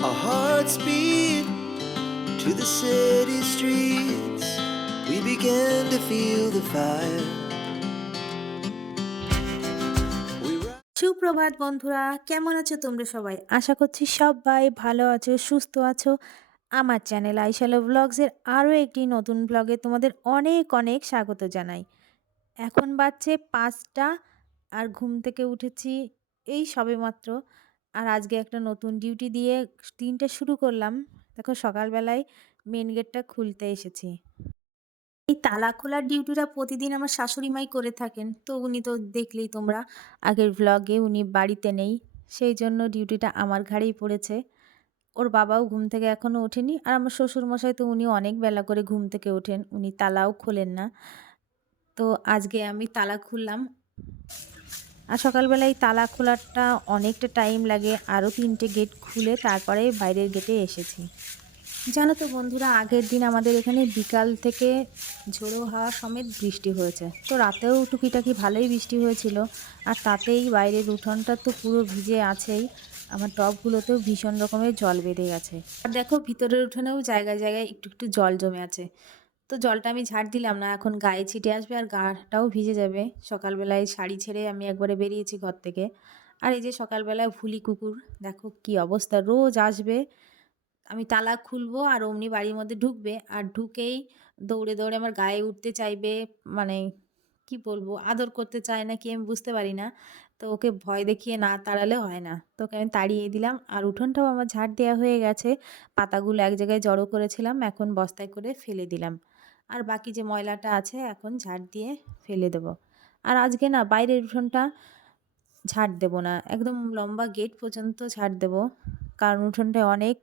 Our hearts beat to the city streets. We began to feel the fire. সুপ্রভাত বন্ধুরা, কেমন আছো তোমরা সবাই আশা করছি সবাই ভালো আছো, সুস্থ আছো আমার চ্যানেল আইশালো ব্লগসের আরও একটি নতুন ব্লগে তোমাদের অনেক অনেক স্বাগত জানাই এখন বাজছে পাঁচটা আর ঘুম থেকে উঠেছি এই সবেমাত্র আর আজকে একটা নতুন ডিউটি দিয়ে দিনটা শুরু করলাম। দেখো সকালবেলায় মেন গেটটা খুলতে এসেছি। এই তালা খোলার ডিউটিটা প্রতিদিন আমার শাশুড়ি মাই করে থাকেন। তো উনি তো দেখলেই তোমরা, আগের ভ্লগে উনি বাড়িতে নেই। সেই জন্য ডিউটিটা আমার ঘাড়েই পড়েছে। ওর বাবাও ঘুম থেকে এখনও ওঠেনি আর আমার শ্বশুর মশাই তো উনি অনেক বেলা করে ঘুম থেকে ওঠেন। উনি তালাও খোলেন না। তো আজকে আমি তালা খুললাম। আর সকালবেলায় তালা খোলারটা অনেকটা টাইম লাগে। আরও তিনটে গেট খুলে তারপরে বাইরের গেটে এসেছি। জানো তো বন্ধুরা, আগের দিন আমাদের এখানে বিকাল থেকে ঝোড়ো হাওয়া সমেত বৃষ্টি হয়েছে। তো রাতেও টুকিটাকি ভালোই বৃষ্টি হয়েছিল। আর তাতেই বাইরের উঠোনটা তো পুরো ভিজে আছেই। আমার টবগুলোতেও ভীষণ রকমের জল বেঁধে গেছে। আর দেখো, ভিতরের উঠোনেও জায়গায় জায়গায় একটু একটু জল জমে আছে। তো জলটা আমি ঝাড় দিলাম না, এখন গায়ে ছিটে আসবে আর গাটাও ভিজে যাবে। সকালবেলায় শাড়ি ছেড়ে আমি একবারে বেরিয়েছি ঘর থেকে। আর এই যে সকালবেলায় ভুলি কুকুর, দেখো কি অবস্থা, রোজ আসবে, আমি তালা খুলবো আর অমনি বাড়ির মধ্যে ঢুকবে আর ঢুকেই দৌড়ে দৌড়ে আমার গায়ে উঠতে চাইবে মানে কি বলব, আদর করতে চায় না কি আমি বুঝতে পারি না। তো ওকে ভয় দেখিয়ে না তাড়ালে হয় না। তো ওকে আমি তাড়িয়ে দিলাম আর উঠোনটাও আমার ঝাড় দেওয়া হয়ে গেছে, পাতাগুলো এক জায়গায় জড়ো করেছিলাম, এখন বস্তায় করে ফেলে দিলাম। আর বাকি যে ময়লাটা আছে এখন ঝাড় দিয়ে ফেলে দেব। আর আজকে না বাইরের উঠোনটা ঝাড় দেব না, একদম লম্বা গেট পর্যন্ত ঝাড় দেব। কারণ উঠোনটায় অনেক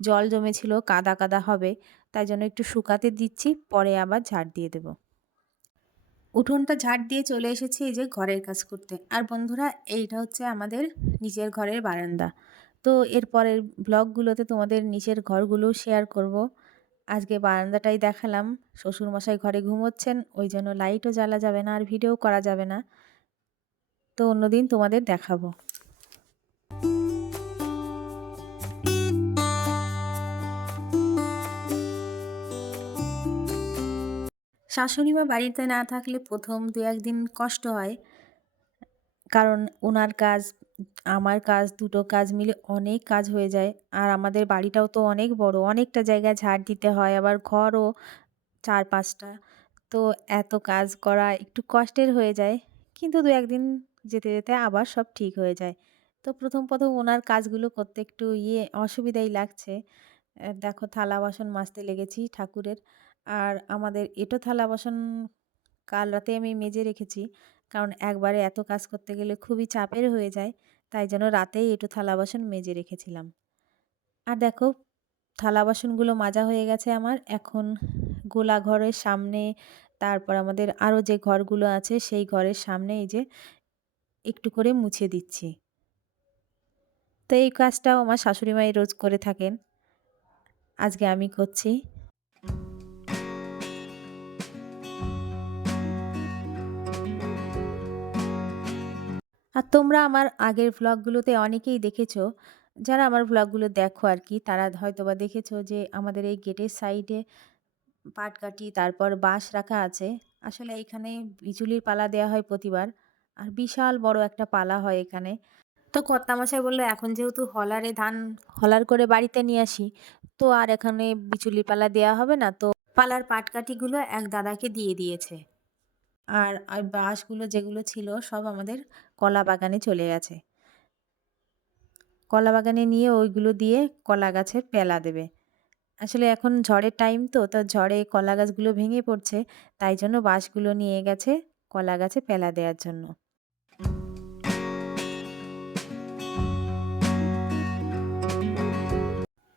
জল জমেছিল, কাদা কাদা হবে, তাই জন্য একটু শুকাতে দিচ্ছি, পরে আবার ঝাড় দিয়ে দেব। উঠোনটা ঝাড় দিয়ে চলে এসেছি এই যে ঘরের কাজ করতে। আর বন্ধুরা, এইটা হচ্ছে আমাদের নিজের ঘরের বারান্দা। তো এরপরের ব্লগগুলোতে তোমাদের নিচের ঘরগুলো শেয়ার করব। আজকে বারান্দাটাই দেখালাম। শ্বশুরমশাই ঘরে ঘুমোচ্ছেন, ওই জন্য লাইটও জ্বালা যাবে না আর ভিডিও করা যাবে না। তো অন্যদিন তোমাদের দেখাবো। শাশুড়ি মা বাড়িতে না থাকলে প্রথম দু একদিন কষ্ট হয়। কারণ ওনার কাজ আমার কাজ, দুটো কাজ মিলে অনেক কাজ হয়ে যায়। আর আমাদের বাড়িটাও তো অনেক বড়, অনেকটা জায়গায় ঝাড় দিতে হয়, আবার ঘরও চার পাঁচটা। তো এত কাজ করা একটু কষ্টের হয়ে যায়, কিন্তু দু একদিন যেতে যেতে আবার সব ঠিক হয়ে যায়। তো প্রথম প্রথম ওনার কাজগুলো করতে একটু ইয়ে অসুবিধাই লাগছে। দেখো থালা বাসন মাজতে লেগেছি ঠাকুরের। আর আমাদের এটো থালা বাসন কাল রাতে আমি মেজে রেখেছি। কারণ একবারে এত কাজ করতে গেলে খুবই চাপের হয়ে যায়, তাই জন্য রাতেই একটু থালা বাসন মেজে রেখেছিলাম। আর দেখো, থালা বাসনগুলো মাজা হয়ে গেছে আমার। এখন গোলা ঘরের সামনে, তারপর আমাদের আরও যে ঘরগুলো আছে, সেই ঘরের সামনে এই যে একটু করে মুছে দিচ্ছি। তো এই কাজটাও আমার শাশুড়ি মাই রোজ করে থাকেন। আজকে আমি করছি। আর তোমরা আমার আগের ভ্লগগুলোতে অনেকেই দেখেছ, যারা আমার ভ্লগগুলো দেখো আর কি, তারা হয়তো বা দেখেছ যে আমাদের এই গেটের সাইডে পাটকাঠি তারপর বাঁশ রাখা আছে। আসলে এখানে বিচুলির পালা দেওয়া হয় প্রতিবার, আর বিশাল বড় একটা পালা হয় এখানে। তো কর্তামশাই বলল, এখন যেহেতু হলারে ধান হলার করে বাড়িতে নিয়ে আসি, তো আর এখানে বিচুলির পালা দেওয়া হবে না। তো পালার পাটকাঠিগুলো এক দাদাকে দিয়ে দিয়েছে। আর আর বাঁশগুলো যেগুলো ছিল সব আমাদের কলা বাগানে চলে গেছে। কলা বাগানে নিয়ে ওইগুলো দিয়ে কলা গাছের পেলা দেবে। আসলে এখন ঝড়ের টাইম তো তো ঝড়ে কলা গাছগুলো ভেঙে পড়ছে, তাই জন্য বাঁশগুলো নিয়ে গেছে কলা গাছে পেলা দেওয়ার জন্য।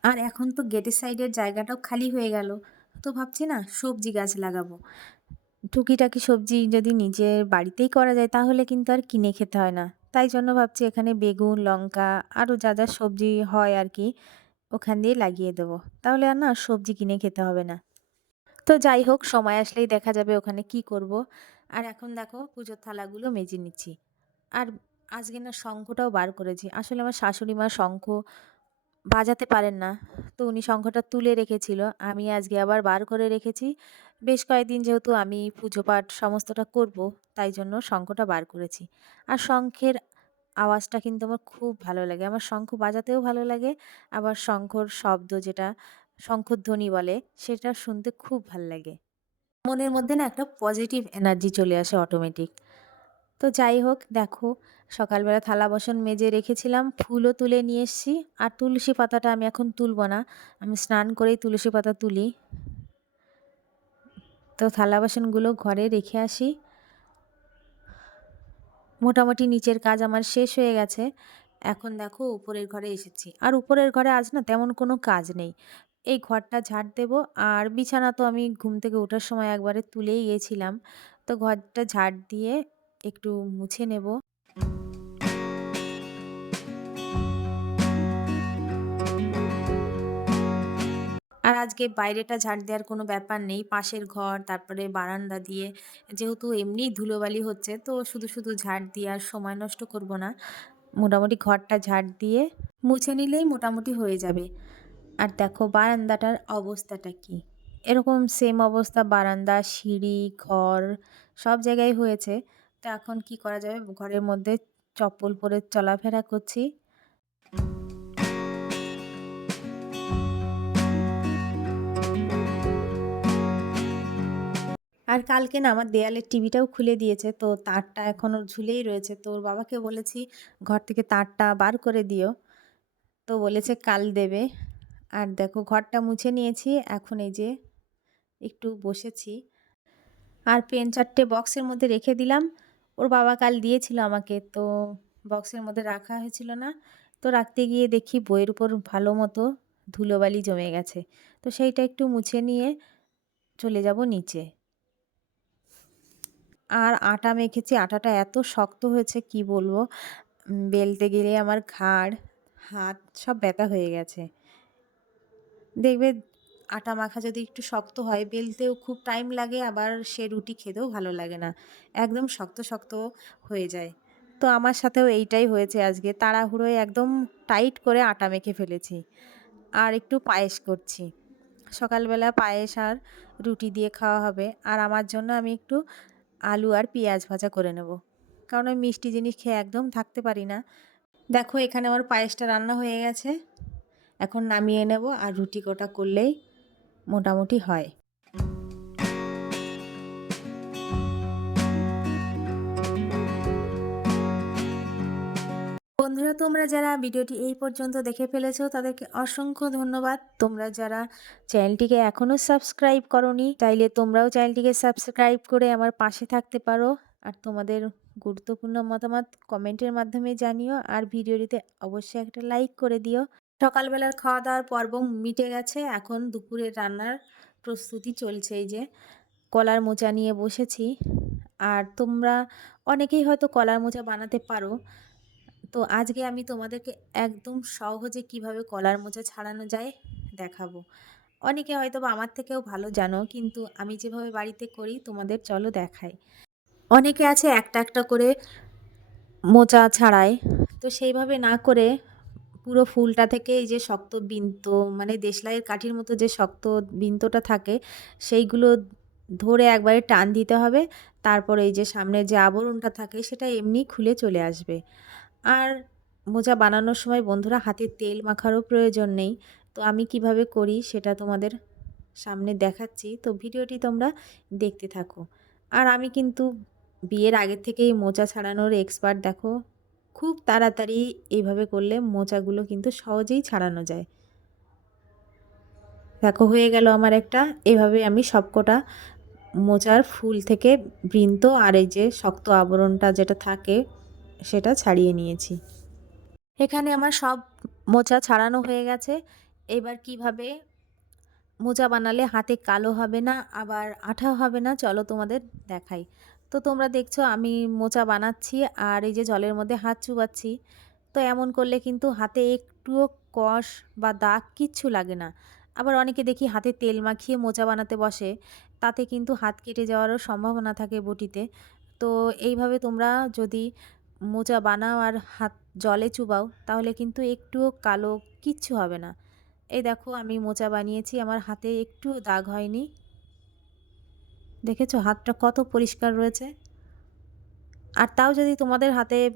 আর এখন তো গেটের সাইডের জায়গাটাও খালি হয়ে গেল। তো ভাবছি না সবজি গাছ লাগাবো। টুকিটাকি সবজি যদি নিজের বাড়িতেই করা যায়, তাহলে কিন্তু আর কিনে খেতে হয় না। তাই জন্য ভাবছি এখানে বেগুন, লঙ্কা আরও যা যা সবজি হয় আর কি, ওখান দিয়ে লাগিয়ে দেবো। তাহলে আর না সবজি কিনে খেতে হবে না। তো যাই হোক, সময় আসলেই দেখা যাবে ওখানে কি করব। আর এখন দেখো পুজোর থালাগুলো মেজে নিচ্ছি। আর আজকে না শঙ্খটাও বার করেছি। আসলে আমার শাশুড়ি মা শঙ্খ বাজাতে পারেন না। তো উনি শঙ্খটা তুলে রেখেছিল। আমি আজকে আবার বার করে রেখেছি। বেশ কয়েকদিন যেহেতু আমি পুজো পাঠ সমস্তটা করব, তাই জন্য শঙ্খটা বার করেছি। আর শঙ্খের আওয়াজটা কিন্তু আমার খুব ভালো লাগে। আমার শঙ্খ বাজাতেও ভালো লাগে, আবার শঙ্খর শব্দ যেটা শঙ্খধ্বনি বলে, সেটা শুনতে খুব ভালো লাগে। মনের মধ্যে না একটা পজিটিভ এনার্জি চলে আসে অটোমেটিক তো যাই হোক, দেখো, সকালবেলা থালা বাসন মেজে রেখেছিলাম, ফুলও তুলে নিয়ে এসেছি, আর তুলসী পাতাটা আমি এখন তুলব না। আমি স্নান করেই তুলসী পাতা তুলি। তো থালা বাসনগুলো ঘরে রেখে আসি। মোটামুটি নিচের কাজ আমার শেষ হয়ে গেছে। এখন দেখো উপরের ঘরে এসেছি। আর উপরের ঘরে আজ না তেমন কোনো কাজ নেই। এই ঘরটা ঝাড় দেব। আর বিছানা তো আমি ঘুম থেকে ওঠার সময় একবারে তুলেই গেছিলাম। তো ঘরটা ঝাড় দিয়ে একটু মুছে নেব। আর আজকে বাইরেটা ঝাড় দেওয়ার কোনো ব্যাপার নেই। পাশের ঘর, তারপরে বারান্দা দিয়ে, যেহেতু এমনিই ধুলোবালি হচ্ছে, তো শুধু শুধু ঝাড় দিয়ে আর সময় নষ্ট করব না। মোটামুটি ঘরটা ঝাড় দিয়ে মুছে নিলেই মোটামুটি হয়ে যাবে। আর দেখো বারান্দাটার অবস্থাটা কি? এরকম সেম অবস্থা, বারান্দা, সিঁড়ি, ঘর, সব জায়গায় হয়েছে। তো এখন কি করা যাবে? ঘরের মধ্যে চপ্পল পরে চলাফেরা করছি। আর কালকে না আমার দেয়ালের টিভিটাও খুলে দিয়েছে, তো তারটা এখনও ঝুলেই রয়েছে। তো ওর বাবাকে বলেছি, ঘর থেকে তারটা বার করে দিও। তো বলেছে, কাল দেবে। আর দেখো, ঘরটা মুছে নিয়েছি, এখন এই যে একটু বসেছি। আর পেন চারটে বক্সের মধ্যে রেখে দিলাম। ওর বাবা কাল দিয়েছিল আমাকে, তো বক্সের মধ্যে রাখা হয়েছিল না। তো রাখতে গিয়ে দেখি বইয়ের উপর ভালো মতো ধুলোবালি জমে গেছে। তো সেইটা একটু মুছে নিয়ে চলে যাব নিচে। আর আটা মেখেছি, আটাটা এত শক্ত হয়েছে কি বলব? বেলতে গেলে আমার ঘাড়, হাত সব ব্যথা হয়ে গেছে। দেখবে আটা মাখা যদি একটু শক্ত হয়, বেলতেও খুব টাইম লাগে, আবার সে রুটি খেতেও ভালো লাগে না। একদম শক্ত শক্ত হয়ে যায়। তো আমার সাথেও এইটাই হয়েছে আজকে। তাড়াহুড়োয় একদম টাইট করে আটা মেখে ফেলেছি। আর একটু পায়েস করছি। সকালবেলা পায়েস আর রুটি দিয়ে খাওয়া হবে। আর আমার জন্য আমি একটু আলু আর পেঁয়াজ ভাজা করে নেব। কারণ আমি মিষ্টি জিনিস খেয়ে একদম থাকতে পারি না। দেখো, এখানে আমার পায়েসটা রান্না হয়ে গেছে। এখন নামিয়ে নেব আর রুটি কোটা করলেই মোটামুটি হয়। বন্ধুরা, তোমরা যারা ভিডিওটি এই পর্যন্ত দেখে ফেলেছো, তাদেরকে অসংখ্য ধন্যবাদ। তোমরা যারা চ্যানেলটিকে এখনও সাবস্ক্রাইব করনি চাইলে তোমরাও চ্যানেলটিকে সাবস্ক্রাইব করে আমার পাশে থাকতে পারো। আর তোমাদের গুরুত্বপূর্ণ মতামত কমেন্টের মাধ্যমে জানিও, আর ভিডিওটিতে অবশ্যই একটা লাইক করে দিও। সকালবেলার খাওয়া দাওয়ার পর্ব মিটে গেছে, এখন দুপুরের রান্নার প্রস্তুতি চলছে এই যে, কলার মোচা নিয়ে বসেছি। আর তোমরা অনেকেই হয়তো কলার মোচা বানাতে পারো তো আজকে আমি তোমাদেরকে একদম সহজে কীভাবে কলার মোচা ছাড়ানো যায় দেখাবো। অনেকে হয়তো বা আমার থেকেও ভালো জানো, কিন্তু আমি যেভাবে বাড়িতে করি তোমাদের চলো দেখাই। অনেকে আছে একটা একটা করে মোচা ছাড়ায়, তো সেইভাবে না করে পুরো ফুলটা থেকে এই যে শক্ত বিন্ত মানে দেশলাইয়ের কাঠির মতো যে শক্ত বিন্তটা থাকে, সেইগুলো ধরে একবারে টান দিতে হবে। তারপর এই যে সামনের যে আবরণটা থাকে, সেটা এমনি খুলে চলে আসবে। আর মোজা বানানোর সময় বন্ধুরা হাতে তেল মাখারও প্রয়োজন নেই। তো আমি কীভাবে করি সেটা তোমাদের সামনে দেখাচ্ছি। তো ভিডিওটি তোমরা দেখতে থাকো। আর আমি কিন্তু বিয়ের আগের থেকেই মোচা ছাড়ানোর এক্সপার্ট দেখো। খুব তাড়াতাড়ি এইভাবে করলে মোচাগুলো কিন্তু সহজেই ছাড়ানো যায়। দেখো, হয়ে গেল আমার একটা। এভাবে আমি সবকটা মোচার ফুল থেকে বৃন্ত আর এই যে শক্ত আবরণটা যেটা থাকে সেটা ছাড়িয়ে নিয়েছি। এখানে আমার সব মোচা ছাড়ানো হয়ে গেছে। এবার কীভাবে মোচা বানালে হাতে কালো হবে না, আবার আঠা হবে না, চলো তোমাদের দেখাই। তো তোমরা দেখছ আমি মোচা বানাচ্ছি আর এই যে জলের মধ্যে হাত চুবাচ্ছি। তো এমন করলে কিন্তু হাতে একটুও কষ বা দাগ কিচ্ছু লাগে না। আবার অনেকে দেখি হাতে তেল মাখিয়ে মোচা বানাতে বসে, তাতে কিন্তু হাত কেটে যাওয়ারও সম্ভাবনা থাকে বটিতে। তো এইভাবে তোমরা যদি মোচা বানাও আর হাত জলে চুবাও, তাহলে কিন্তু একটুও কালো কিচ্ছু হবে না। এই দেখো, আমি মোচা বানিয়েছি, আমার হাতে একটুও দাগ হয়নি। দেখেছ, হাতটা কত পরিষ্কার রয়েছে। আর তাও যদি তোমাদের হাতে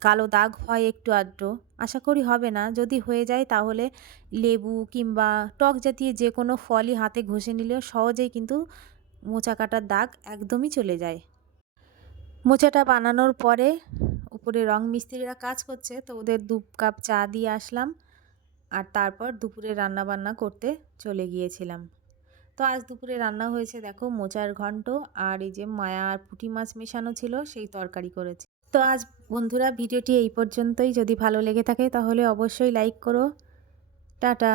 কালো দাগ হয় একটু আধটু, আশা করি হবে না। যদি হয়ে যায়, তাহলে লেবু কিংবা টক জাতীয় যে কোনো ফলই হাতে ঘষে নিলেও সহজেই কিন্তু মোচা কাটার দাগ একদমই চলে যায়। মোচাটা বানানোর পরে উপরে রং মিস্ত্রিরা কাজ করছে, তো ওদের দু কাপ চা দিয়ে আসলাম। আর তারপর দুপুরে রান্না বান্না করতে চলে গিয়েছিলাম। তো আজ দুপুরে রান্না হয়েছে, দেখো, মোচার ঘন্ট আর এই যে মায়া আর পুঁটি মাছ মেশানো ছিল, সেই তরকারি করেছি। তো আজ বন্ধুরা, ভিডিওটি এই পর্যন্তই। যদি ভালো লেগে থাকে তাহলে অবশ্যই লাইক করো। টাটা!